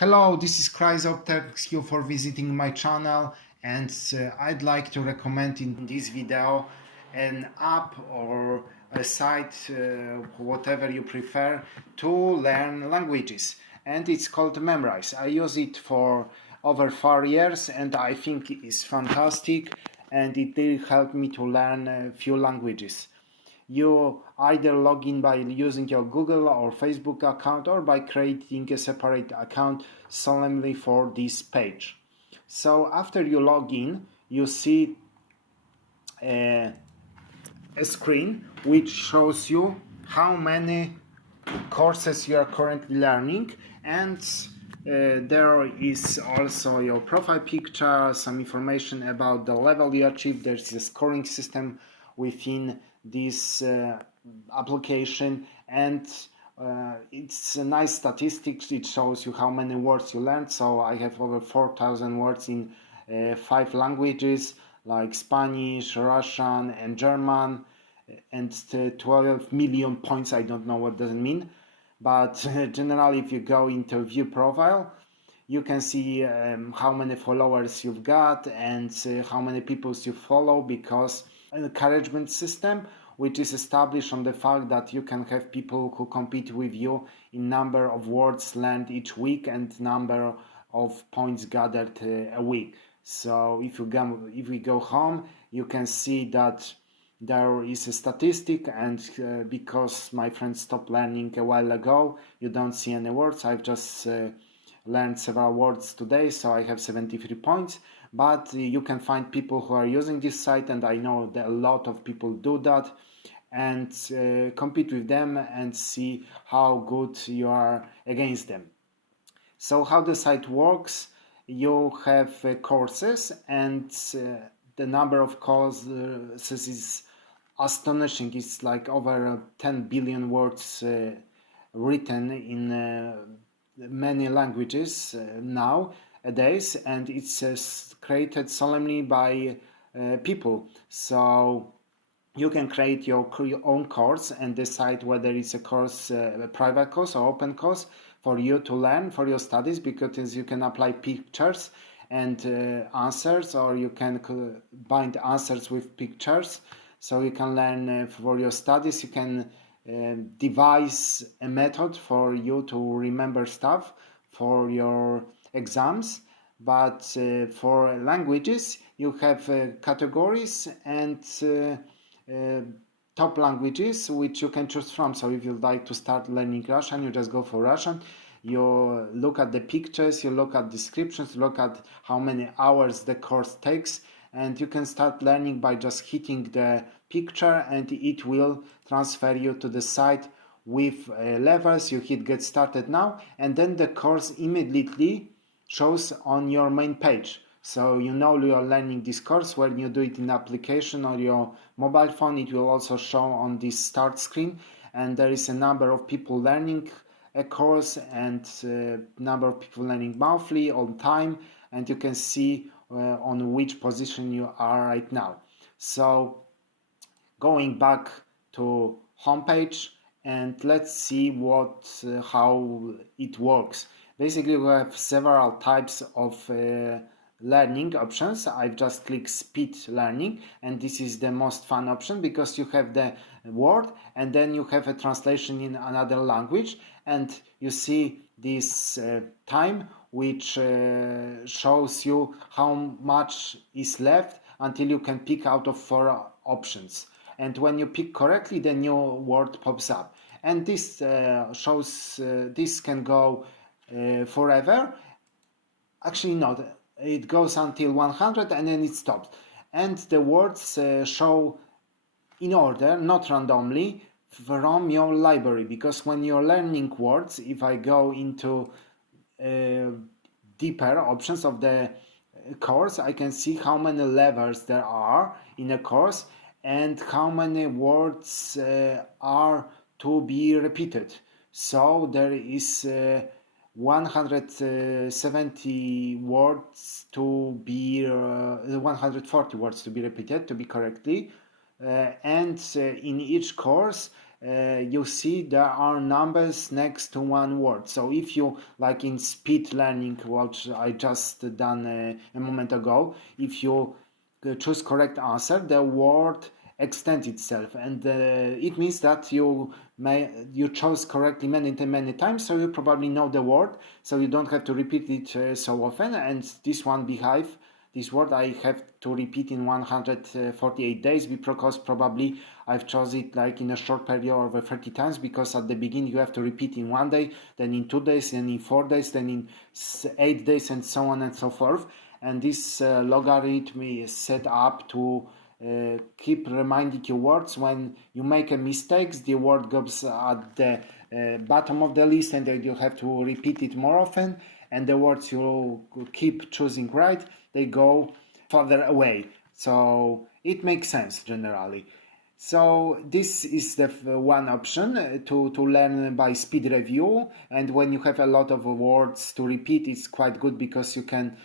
Hello, this is Chrysop. Thanks you for visiting my channel, and I'd like to recommend in this video an app or a site, whatever you prefer, to learn languages, and it's called Memrise. I use it for over 4 years and I think it is fantastic, and it will help me to learn a few languages. You either log in by using your Google or Facebook account or by creating a separate account solely for this page. So after you log in, you see a, a screen which shows you how many courses you are currently learning, and there is also your profile picture, some information about the level you achieved. There's a scoring system within this application, and it's a nice statistics. It shows you how many words you learned. So I have over 4,000 words in 5 languages like Spanish, Russian and German, and 12 million points. I don't know what does it mean, but generally if you go into view profile, you can see how many followers you've got and how many people you follow, because an encouragement system which is established on the fact that you can have people who compete with you in number of words learned each week and number of points gathered a week. So if we go home, you can see that there is a statistic, and because my friend stopped learning a while ago, you don't see any words. I've just learned several words today, so I have 73 points. But you can find people who are using this site, and I know that a lot of people do that, and compete with them and see how good you are against them. So how the site works: you have courses, and the number of courses is astonishing. It's like over 10 billion words written in many languages nowadays, and it's created solemnly by people. So you can create your own course and decide whether it's a course, a private course or open course for you to learn for your studies, because you can apply pictures and answers, or you can bind answers with pictures. So you can learn for your studies. You can devise a method for you to remember stuff for your exams. But for languages, you have categories and top languages which you can choose from. So if you'd like to start learning Russian, you just go for Russian. You look at the pictures, you look at descriptions, look at how many hours the course takes, and you can start learning by just hitting the picture, and it will transfer you to the site with levels. You hit get started now, and then the course immediately shows on your main page. So you know you are learning this course. When you do it in application or your mobile phone, it will also show on this start screen, and there is a number of people learning a course and number of people learning monthly on time, and you can see on which position you are right now. So going back to homepage, and let's see how it works. Basically, we have several types of learning options. I've just clicked speed learning, and this is the most fun option because you have the word and then you have a translation in another language, and you see this time which shows you how much is left until you can pick out of 4 options. And when you pick correctly, the new word pops up, and this shows this can go forever. Actually not, it goes until 100 and then it stops, and the words show in order, not randomly, from your library. Because when you're learning words, if I go into deeper options of the course, I can see how many levels there are in a course and how many words are to be repeated. So there is 170 words to be 140 words to be repeated, to be correctly, and in each course you see there are numbers next to one word. So if you, like in speed learning, what I just done a moment ago, if you choose correct answer, the word extends itself, and it means that you chose correctly many times, so you probably know the word, so you don't have to repeat it so often. And this one behave, this word I have to repeat in 148 days, because probably I've chosen it like in a short period of 30 times, because at the beginning you have to repeat in 1 day, then in 2 days, then in 4 days, then in 8 days, and so on and so forth. And this logarithm is set up to keep reminding you words. When you make a mistake, the word goes at the bottom of the list, and then you have to repeat it more often. And the words you keep choosing right, they go further away. So it makes sense generally. So this is the one option to learn by speed review. And when you have a lot of words to repeat, it's quite good because you can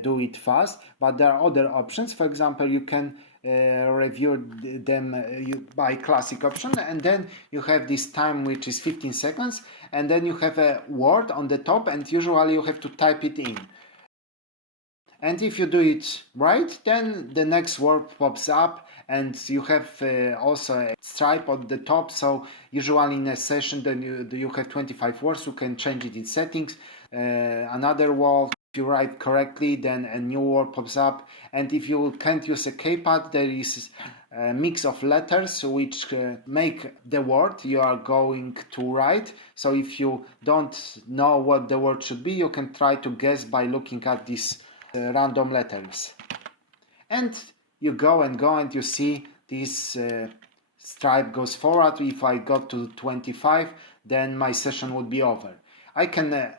do it fast. But there are other options. For example, you can review them by classic option, and then you have this time which is 15 seconds, and then you have a word on the top, and usually you have to type it in. And if you do it right, then the next word pops up, and you have also a stripe on the top. So usually in a session, then you have 25 words. You can change it in settings. Another word, if you write correctly, then a new word pops up. And if you can't use a keypad, there is a mix of letters which make the word you are going to write. So if you don't know what the word should be, you can try to guess by looking at these random letters. And you go and you see this stripe goes forward. If I got to 25, then my session would be over. I can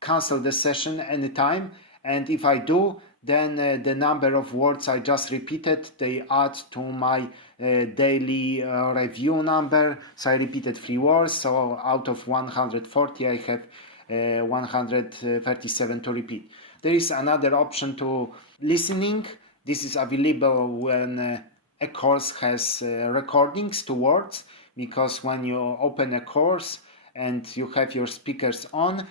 cancel the session anytime, and if I do, then the number of words I just repeated, they add to my daily review number. So I repeated 3 words, so out of 140 I have 137 to repeat. There is another option to listening. This is available when a course has recordings to words, because when you open a course and you have your speakers on,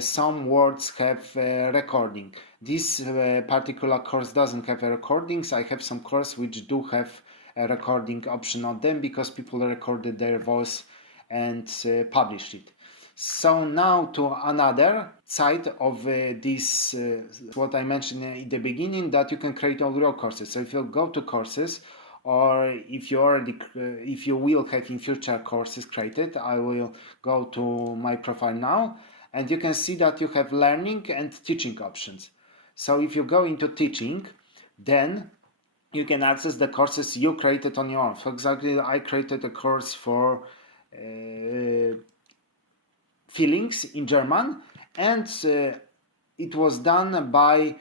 some words have recording. This particular course doesn't have recordings. I have some courses which do have a recording option on them, because people recorded their voice and published it. So now to another side of this, what I mentioned in the beginning, that you can create all your courses. So if you go to courses, or if you will have in future courses created, I will go to my profile now, and you can see that you have learning and teaching options. So if you go into teaching, then you can access the courses you created on your own. For example, I created a course for feelings in German, and it was done by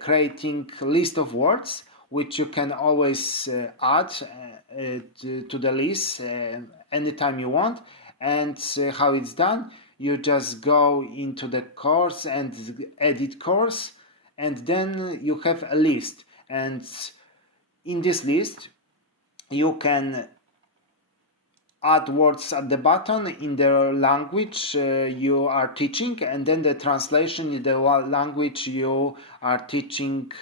creating a list of words which you can always add to the list anytime you want. And how it's done, you just go into the course and edit course, and then you have a list, and in this list you can add words at the bottom in the language you are teaching, and then the translation in the language you are teaching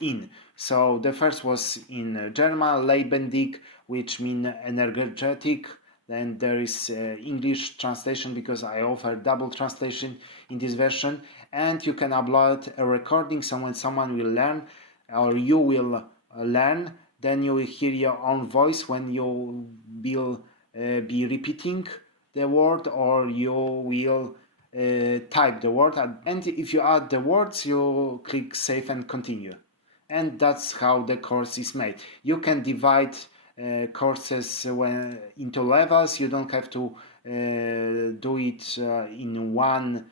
in. So the first was in German, lebendig, which means energetic. Then there is English translation, because I offer double translation in this version. And you can upload a recording, so when someone will learn, or you will learn, then you will hear your own voice when you will be repeating the word, or you will type the word. And if you add the words, you click save and continue. And that's how the course is made. You can divide courses into levels. You don't have to do it in one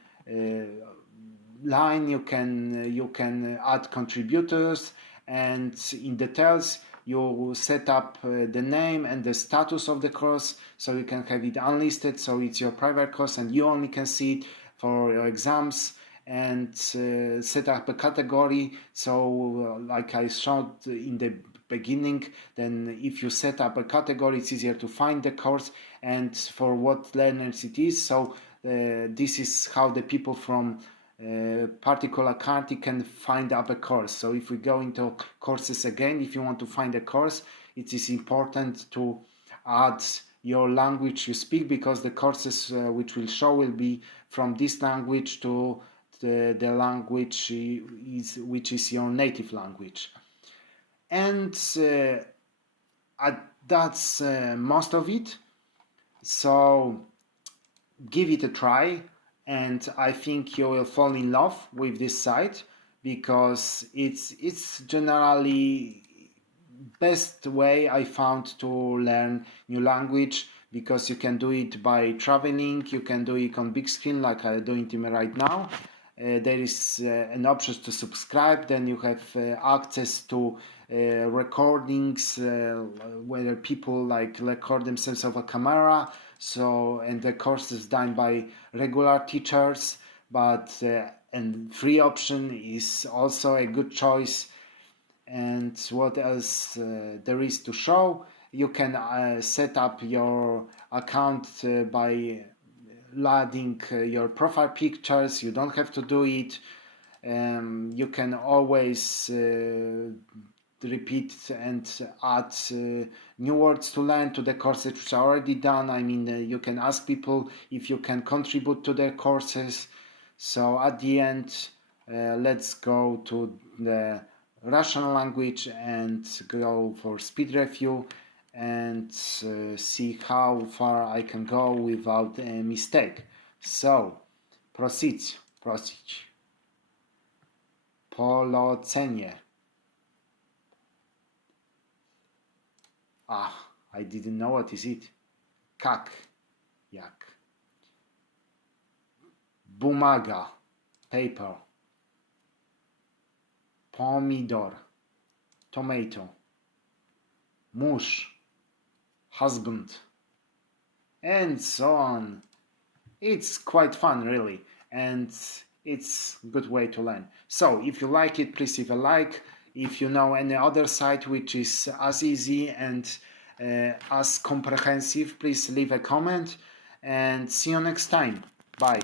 line. You can add contributors, and in details you set up the name and the status of the course, so you can have it unlisted, so it's your private course and you only can see it for your exams. And set up a category, so like I showed in the beginning, then if you set up a category, it's easier to find the course and for what learners it is. So this is how the people from particular country can find up a course. So if we go into courses again, if you want to find a course, it is important to add your language you speak, because the courses which will show will be from this language to the language which is your native language. And that's most of it. So give it a try, and I think you will fall in love with this site, because it's generally best way I found to learn new language, because you can do it by traveling, you can do it on big screen like I'm doing it right now. There is an option to subscribe, then you have access to recordings where people like record themselves of a camera. So, and the course is done by regular teachers, but and free option is also a good choice. And what else there is to show? You can set up your account by adding your profile pictures. You don't have to do it. You can always repeat and add new words to learn to the courses which are already done. I mean, you can ask people if you can contribute to their courses. So at the end, let's go to the Russian language and go for speed review and see how far I can go without a mistake. So, proceed. Polecenie. I didn't know what is it. Jak. Bumaga, paper. Pomidor, tomato. Mąż, husband, and so on. It's quite fun, really, and it's a good way to learn. So if you like it, please leave a like. If you know any other site which is as easy and as comprehensive, please leave a comment, and see you next time. Bye.